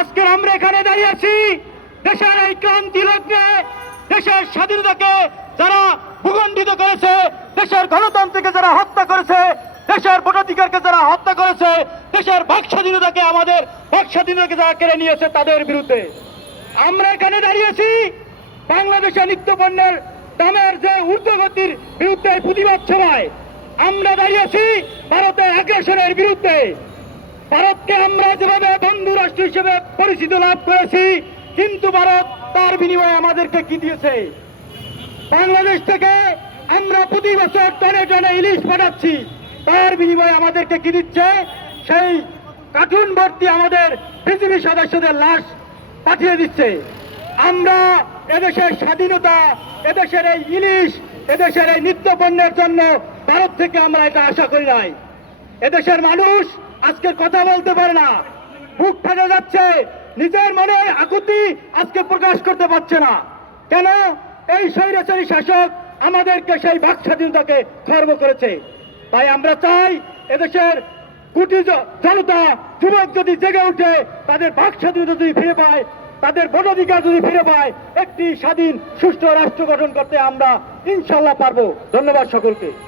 আজকে আমরা এখানে দাঁড়িয়ে আছি দেশের এই ক্রান্তি লগ্নে, দেশের স্বাধীনতাকে যারা ভূখণ্ডিত করেছে, দেশের গণতন্ত্রকে যারা হত্যা করেছে, দেশের ভোটাধিকারকে যারা হত্যা করেছে, দেশের বাক স্বাধীনতাকে আমাদের বাক স্বাধীনতাকে যারা কেড়ে নিয়েছে তাদের বিরুদ্ধে। আমরা এখানে দাঁড়িয়েছি বাংলাদেশের নিত্য পণ্যের দামের যে ঊর্ধ্বগতির বিরুদ্ধে প্রতিবাদ সভায়। আমরা দাঁড়িয়েছি ভারতের আগ্রাসনের বিরুদ্ধে। ভারতকে আমরা যেভাবে রাষ্ট্র হিসেবে পরিচিত লাভ করেছি। কিন্তু ভারত তার বিনিময়ে আমাদেরকে কি দিয়েছে? বাংলাদেশ থেকে আমরা প্রতি বছর টনে টনে ইলিশ পাঠাচ্ছি। তার বিনিময়ে আমাদেরকে কি দিচ্ছে? সেই কার্টুন ভর্তি আমাদের পৃথিবীর সদস্যদের লাশ পাঠিয়ে দিচ্ছে। আমরা এদেশের স্বাধীনতা, এদেশের এই ইলিশ, এদেশের এই নিত্য পণ্যের জন্য ভারত থেকে আমরা এটা আশা করি নাই। এদেশের মানুষ আজকে কথা বলতে পারে না। বুক ফেটে যাচ্ছে। নিজের মনে আকুতি আজকে প্রকাশ করতে পারছে না। কেন? এই স্বৈরাচারী শাসক আমাদেরকে সেই বাক স্বাধীনতাকে খর্ব করেছে। তাই আমরা চাই এদেশের কোটি জনতা, যুবক যদি জেগে উঠে, তাদের বাক স্বাধীনতা যদি ফিরে পায়, তাদের ভোটাধিকার যদি ফিরে পায়, একটি স্বাধীন, সুষ্ঠু রাষ্ট্র গঠন করতে আমরা ইনশাল্লাহ পারব। ধন্যবাদ সকলকে।